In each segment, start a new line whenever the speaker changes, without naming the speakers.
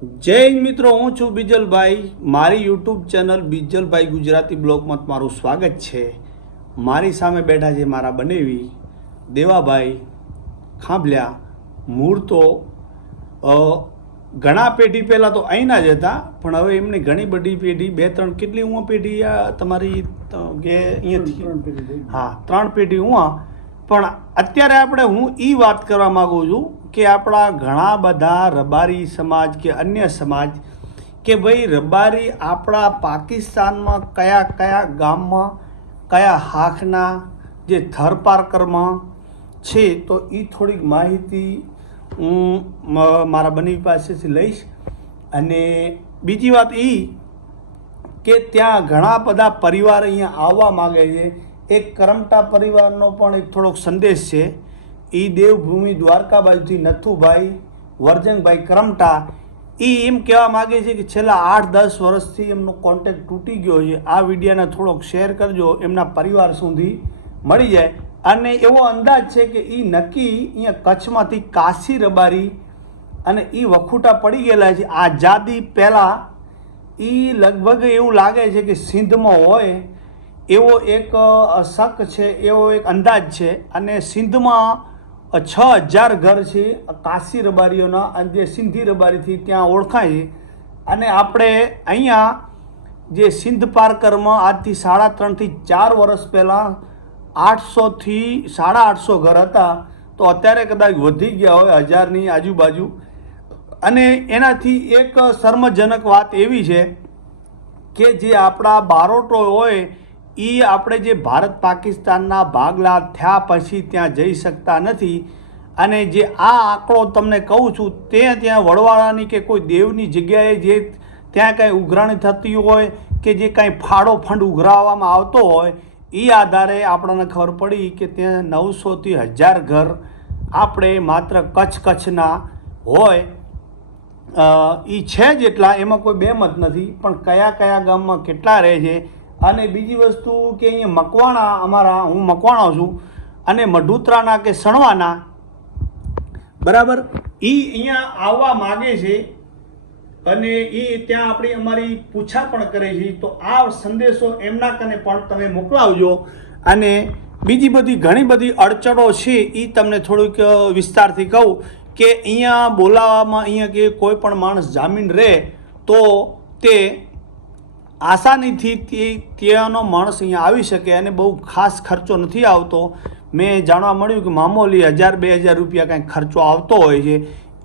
જય હિન્દ મિત્રો હું છું બીજલભાઈ. મારી યુટ્યુબ ચેનલ બીજલભાઈ ગુજરાતી બ્લોગમાં તમારું સ્વાગત છે. મારી સામે બેઠા છે મારા બનેવી દેવાભાઈ ખાંભલ્યા મૂળ તો ઘણા પેઢી પહેલાં તો અહીંના જ હતા પણ હવે એમની ઘણી બધી પેઢી બે ત્રણ કેટલી હું પેઢી તમારી કે અહીંયાથી? હા ત્રણ પેઢી હું પણ અત્યારે આપણે હું એ વાત કરવા માગું છું કે આપણા ઘણા બધા રબારી સમાજ કે અન્ય સમાજ કે ભાઈ રબારી આપણા પાકિસ્તાનમાં કયા કયા ગામમાં, કયા હાખના જે થરપારકરમાં છે, તો એ થોડીક માહિતી હું મારા બની પાસેથી લઈશ. અને બીજી વાત એ કે ત્યાં ઘણા બધા પરિવાર અહીંયા આવવા માગે છે. એક કરમટા પરિવારનો પણ એક થોડોક સંદેશ છે. એ દેવભૂમિ દ્વારકા નથુભાઈ વર્જંગભાઈ કરમટા એ એમ કહેવા માગે છે કે છેલ્લા આઠ દસ વર્ષથી એમનો કોન્ટેક્ટ તૂટી ગયો છે. આ વિડીયાને થોડોક શેર કરજો, એમના પરિવાર સુધી મળી જાય. અને એવો અંદાજ છે કે એ નક્કી અહીંયા કચ્છમાંથી કાશી રબારી અને એ વખૂટા પડી ગયેલા છે. આઝાદી પહેલાં એ લગભગ એવું લાગે છે કે સિંધમાં હોય. એવો એક શક છે, એવો એક અંદાજ છે. અને સિંધમાં છ હજાર ઘર છે. કાશી રબારીઓના અને જે સિંધી રબારીથી ત્યાં ઓળખાય. અને આપણે અહીંયા જે સિંધ પાર્કરમાં આજથી સાડા ત્રણથી ચાર વર્ષ પહેલાં આઠસોથી સાડા આઠસો ઘર હતા. તો અત્યારે કદાચ વધી ગયા હોય હજારની આજુબાજુ. અને એનાથી એક શર્મજનક વાત એવી છે કે જે આપણા બારોટો હોય એ આપણે જે ભારત પાકિસ્તાનના ભાગલા થયા પછી ત્યાં જઈ શકતા નથી અને જે આ આંકડો તમને કહું છું, તે ત્યાં વડવાળાની કે કોઈ દેવની જગ્યાએ જે ત્યાં કાંઈ ઉઘરાણી થતી હોય કે જે કાંઈ ફાળો ફંડ ઉઘરાવવામાં આવતો હોય એ આધારે આપણને ખબર પડી કે ત્યાં નવસોથી હજાર ઘર આપણે માત્ર કચ્છ કચ્છના હોય. એ છે જ એટલા, એમાં કોઈ બેમત નથી, પણ કયા કયા ગામમાં કેટલા રહે છે અને બીજી વસ્તુ કે અહીંયા મકવાણા અમારા, હું મકવાણો છું અને મઢુતરાના કે સણવાના, બરાબર? એ અહીંયા આવવા માગે છે અને એ ત્યાં આપણી અમારી પૂછા પણ કરે છે. તો આ સંદેશો એમના કને પણ તમે મોકલાવજો. અને બીજી બધી ઘણી બધી અડચણો છે એ તમને થોડુંક વિસ્તારથી કહું કે અહીંયા બોલાવવામાં અહીંયા કે કોઈ પણ માણસ જામીન રહે તો તે આસાનીથી ત્યાંનો માણસ અહીંયા આવી શકે અને બહુ ખાસ ખર્ચો નથી આવતો. મેં જાણવા મળ્યું કે મામૂલી હજાર, બે હજાર રૂપિયા કાંઈ ખર્ચો આવતો હોય છે,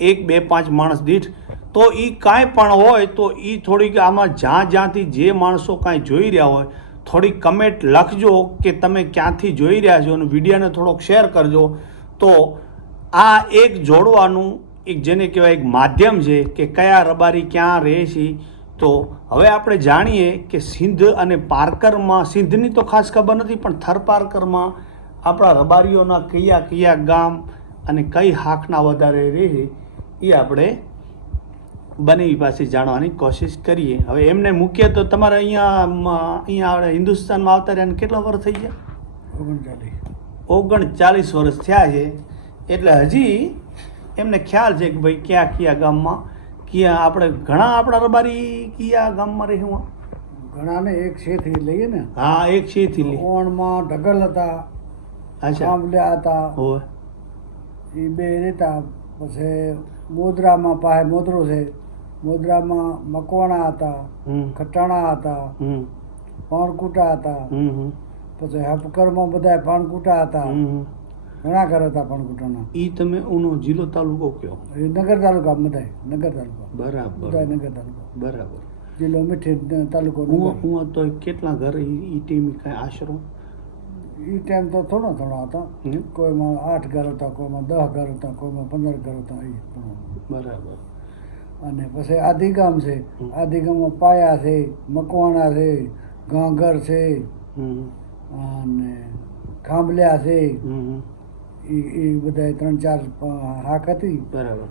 એક, બે, પાંચ માણસ દીઠ. તો એ કાંઈ પણ હોય તો એ થોડીક આમાં જ્યાં જ્યાંથી જે માણસો કાંઈ જોઈ રહ્યા હોય, થોડીક કમેન્ટ લખજો કે તમે ક્યાંથી જોઈ રહ્યા છો અને વિડીયોને થોડોક શેર કરજો. તો આ એક જોડવાનું એક જેને કહેવાય એક માધ્યમ છે કે કયા રબારી ક્યાં રહે છે તો હવે આપણે જાણીએ કે સિંધ અને પારકરમાં સિંધની તો ખાસ ખબર નથી પણ થર પારકરમાં આપણા રબારીઓના કયા કયા ગામ અને કઈ હાકના વધારે રહે એ આપણે બને પાસે જાણવાની કોશિશ કરીએ. હવે એમને મૂકીએ તો તમારે અહીંયા અહીંયા આપણે હિન્દુસ્તાનમાં આવતા રહ્યા કેટલા વર્ષ થઈ ગયા?
ઓગણચાલીસ.
ઓગણચાલીસ વર્ષ થયા છે. એટલે હજી એમને ખ્યાલ છે કે ભાઈ ક્યાં કયા ગામમાં ક્યાં આપણે ઘણા આપણા રબારી કિયા ગામમાં રહ્યું
ઘણાને એક શેથી લઈએ ને.
હા એક છેથી લઈએ.
ઓણમાં ઢગલ હતા
અચ્છા.
આંબલ્યા હતા.
હોય
એ બે રહેતા પછી મોદરામાં પાસે મોદરો છે. મોદરામાં મકવાણા હતા ખટાણા હતા
હમ.
પાણકુટા હતા. પછી હપકરમાં બધા પાણકુટા હતા. ઘણા ઘર હતા પાણકુટાના
ઈ તમે ઉનો જિલ્લો તાલુકો કયો?
એ નગર તાલુકા બધા નગર તાલુકા.
બરાબર.
બધા નગર તાલુકા.
બરાબર.
જિલ્લો મીઠી તાલુકો
હું હું તો કેટલા ઘર ઈ ઈ ટીમ કાંઈ આશરો?
એ ટાઈમ તો થોડો થોડો હતા. કોઈમાં આઠ ઘર હતા કોઈમાં દસ ઘર હતા કોઈમાં પંદર ઘર હતા એ
બરાબર.
અને પછી આદિગામ છે. આદિગામમાં પાયા છે મકવાણા છે ગાંગર છે. અને ખાંભલ્યા છે. એ એ બધા ત્રણ ચાર હાક હતી.
બરાબર.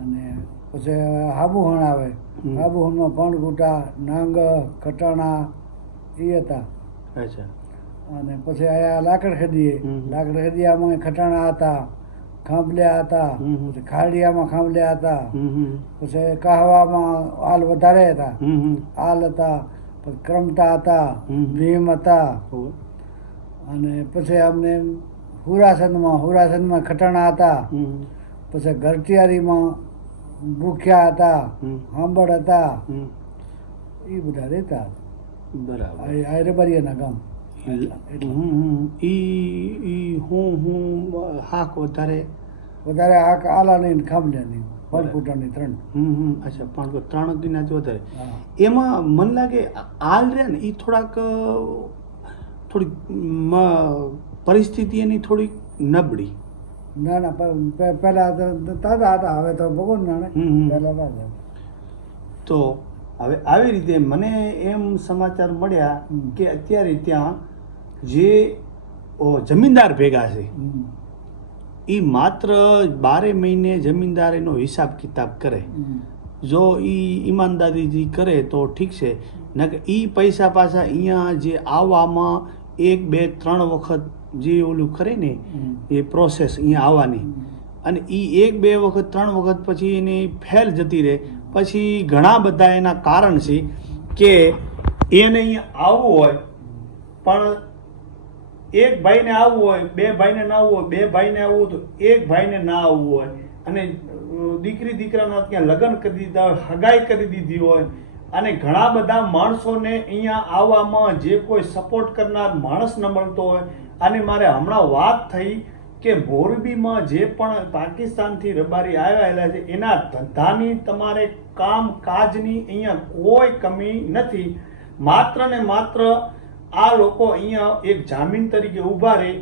અને પછી હાબુહણ આવે. હાબુહણમાં પણગુટા નાંગ ખટાણા એ હતા.
અચ્છા.
અને પછી આયા લાકડ ખદીએ લાકડ ખદીયામાં ખટાણા હતા ખાંભલ્યા હતા. પછી ખાડિયામાં ખાંભલ્યા હતા. પછી કહવામાં આલ વધારે હતા. આલ હતા પછી ક્રમતા હતા. ભીમ હતા. અને પછી અમને હુરાસનમાં હુરાસનમાં ખટાણા હતા. પછી ઘરટિયારીમાં ભૂખ્યા હતા હાંબળ હતા. એ બધા રહેતા
બરાબર.
આયરબરિયાના ગામ.
ઈ હું હું હાક વધારે.
વધારે હાક આલા નહીં ખાંભલ્યા નહીં. ફળફૂટાની ત્રણ.
અચ્છા પણ તો ત્રણ દિનાથી વધારે. એમાં મને લાગે આલ રહ્યા ને એ થોડાક થોડીક પરિસ્થિતિ એની થોડીક નબળી.
ના ના પહેલા તો તાજા હતા હવે તો ભગવાન જાણે. પહેલા તાજા
તો હવે આવી રીતે મને એમ સમાચાર મળ્યા કે અત્યારે ત્યાં જે જમીનદાર ભેગા છે. એ માત્ર બારે મહિને જમીનદાર એનો હિસાબ કિતાબ કરે. જો એ ઈમાનદારીથી કરે તો ઠીક છે. ન કે એ પૈસા પાછા અહીંયા જે આવવામાં એક બે ત્રણ વખત જે ઓલું કરે ને એ પ્રોસેસ અહીંયા આવવાની. અને એ એક બે વખત ત્રણ વખત પછી એની ફેલ જતી રહે. પછી ઘણા બધા એના કારણ છે કે એને અહીંયા આવવું હોય પણ એક ભાઈને આવવું હોય બે ભાઈને ના આવવું હોય બે ભાઈને આવવું હોય તો એક ભાઈને ના આવવું હોય. અને દીકરી દીકરાના ત્યાં લગ્ન કરી દીધા હોય હગાઈ કરી દીધી હોય. અને ઘણા બધા માણસોને અહીંયા આવવામાં જે કોઈ સપોર્ટ કરનાર માણસ ન મળતો હોય અને મારે હમણાં વાત થઈ કે મોરબીમાં જે પણ પાકિસ્તાનથી રબારી આવેલા છે, એના ધંધાની તમારે કામ કાજની અહીંયા કોઈ કમી નથી. માત્ર ને માત્ર આ લોકો અહીંયા એક જામીન તરીકે ઊભા રહે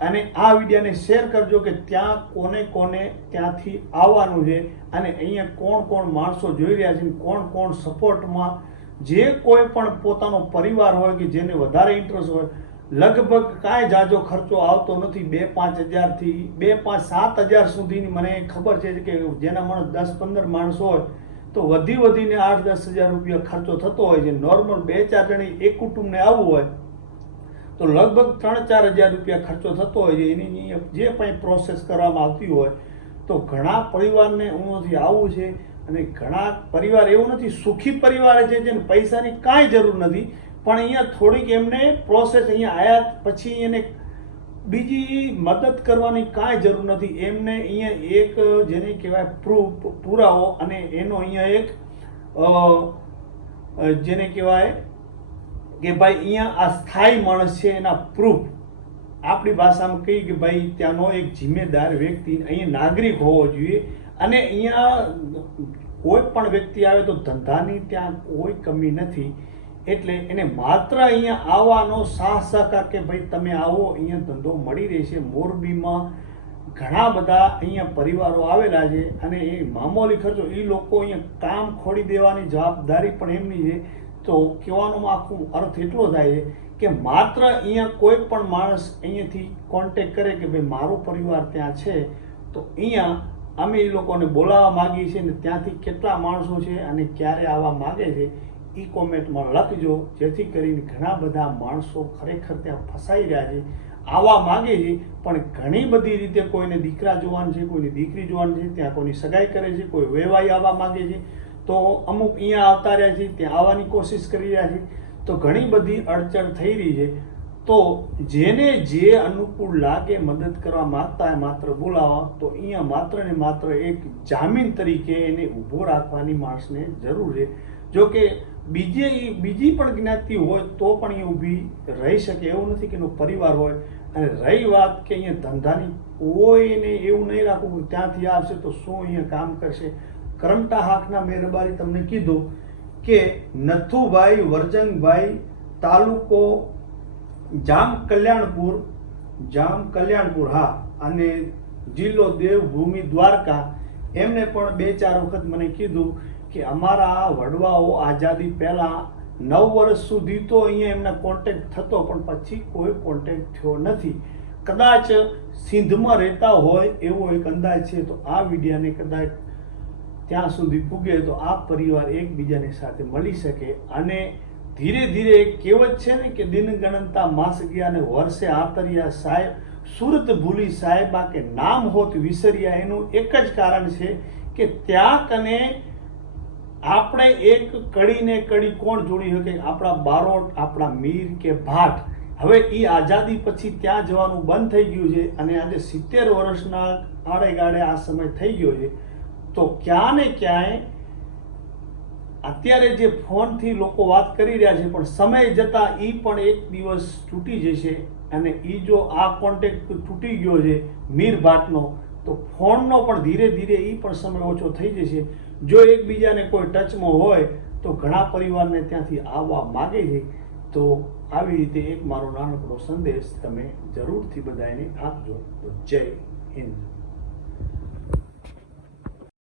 અને આ વિડીયાને શેર કરજો કે ત્યાં કોને કોને ત્યાંથી આવવાનું છે અને અહીંયા કોણ કોણ માણસો જોઈ રહ્યા છે, કોણ કોણ સપોર્ટમાં જે કોઈ પણ પોતાનો પરિવાર હોય કે જેને વધારે ઇન્ટરેસ્ટ હોય લગભગ કાંઈ જાજો ખર્ચો આવતો નથી. બે પાંચ હજારથી બે પાંચ સાત હજાર સુધીની મને ખબર છે કે જેના માણસ દસ પંદર માણસો હોય તો વધી વધીને આઠ દસ હજાર રૂપિયા ખર્ચો થતો હોય છે. નોર્મલ બે ચાર જણી એક કુટુંબને આવવું હોય તો લગભગ ત્રણ ચાર હજાર રૂપિયા ખર્ચો થતો હોય છે. એની જે કંઈ પ્રોસેસ કરવામાં આવતી હોય તો ઘણા પરિવારને અહીંયાથી આવવું છે અને ઘણા પરિવાર એવું નથી. સુખી પરિવાર છે જેને પૈસાની કાંઈ જરૂર નથી. પણ અહીંયા થોડીક એમને પ્રોસેસ અહીંયા આયા પછી એને બીજી મદદ કરવાની કાંઈ જરૂર નથી. એમને અહીંયા એક, જેને કહેવાય પ્રૂફ પુરાવો અને એનો અહીંયા એક જેને કહેવાય કે ભાઈ અહીંયા આ સ્થાયી માણસ છે, એના પ્રૂફ આપણી ભાષામાં કહીએ કે ભાઈ ત્યાંનો એક જિમ્મેદાર વ્યક્તિ, અહીંયા નાગરિક હોવો જોઈએ. અને અહીંયા કોઈ પણ વ્યક્તિ આવે તો ધંધાની ત્યાં કોઈ કમી નથી. એટલે એને માત્ર અહીંયા આવવાનો સાહ સહકાર કે ભાઈ તમે આવો, અહીંયા ધંધો મળી રહેશે. મોરબીમાં ઘણા બધા અહીંયા પરિવારો આવેલા છે અને એ મામૂલી ખર્ચો એ લોકો અહીંયા કામ ખોડી દેવાની જવાબદારી પણ એમની છે. તો કહેવાનો આખું અર્થ એટલો થાય છે કે માત્ર અહીંયા કોઈ પણ માણસ અહીંયાથી કોન્ટેક કરે કે ભાઈ મારો પરિવાર ત્યાં છે, તો અહીંયા અમે એ લોકોને બોલાવવા માગીએ છીએ ને ત્યાંથી કેટલા માણસો છે અને ક્યારે આવવા માગે છે એ કોમેન્ટમાં લખજો, જેથી કરીને ઘણા બધા માણસો ખરેખર ત્યાં ફસાઈ રહ્યા છે આવવા માંગે છે, પણ ઘણી બધી રીતે કોઈને દીકરા જોવાનું છે, કોઈની દીકરી જોવાનું છે, ત્યાં કોઈની સગાઈ કરે છે, કોઈ વેવાઈ આવવા માંગે છે, તો અમુક અહીંયા આવતા રહ્યા છે, ત્યાં આવવાની કોશિશ કરી રહ્યા છે, તો ઘણી બધી અડચણ થઈ રહી છે. તો જેને જે અનુકૂળ લાગે મદદ કરવા માગતા હોય માત્ર બોલાવા, તો અહીંયા માત્ર ને માત્ર એક જામીન તરીકે એને ઊભો રાખવાની માણસને જરૂર છે. જો કે બીજે બીજી પણ જ્ઞાતિ હોય તો પણ એ ઊભી રહી શકે એવું નથી કે એનો પરિવાર હોય. અને રહી વાત કે અહીંયા ધંધાની કોઈને એવું નહીં રાખવું કે ત્યાંથી આવશે તો શું અહીંયા કામ કરશે. કરમટા હાકના મહેરબારી તમને કીધું કે નથુભાઈ વર્જંગભાઈ તાલુકો જામ કલ્યાણપુર જામ કલ્યાણપુર, હા, અને જિલ્લો દેવભૂમિ દ્વારકા. એમને પણ બે ચાર વખત મને કીધું કે અમારા વડવાઓ આઝાદી પહેલાં નવ વર્ષ સુધી તો અહીંયા એમને કોન્ટેક્ટ થતો, પણ પછી કોઈ કોન્ટેક્ટ થયો નથી. કદાચ સિંધમાં રહેતા હોય એવો એક અંદાજ છે, તો આ મીડિયાને કદાચ ત્યાં સુધી પૂગે તો આ પરિવાર એકબીજાની સાથે મળી શકે. અને ધીરે ધીરે કહેવત છે ને કે દિન ગણનતા માસ ગયા અને વર્ષે આતરિયા સાહેબ, સુરત ભૂલી સાહેબા કે નામ હોત વિસર્યા, એનું એક જ કારણ છે કે ત્યાં કને આપણે એક કડીને કડી કોણ જોડી શકે? આપણા બારોટ, આપણા મીર કે ભાટ. હવે એ આઝાદી પછી ત્યાં જવાનું બંધ થઈ ગયું છે અને આજે સિત્તેર વર્ષના આડે ગાડે આ સમય થઈ ગયો છે. તો ક્યાં ને ક્યાંય અત્યારે જે ફોનથી લોકો વાત કરી રહ્યા છે, પણ સમય જતાં એ પણ એક દિવસ તૂટી જશે અને એ જો આ કોન્ટેક્ટ તૂટી ગયો છે મીર ભાટનો, તો ફોનનો પણ ધીરે ધીરે એ પણ સમય ઓછો થઈ જશે. જો એકબીજાને કોઈ ટચમાં હોય તો ઘણા પરિવારને ત્યાંથી આવવા માગે છે, તો આવી રીતે એક મારો નાનકડો સંદેશ તમે જરૂરથી બધાને આપજો. તો જય હિન્દ.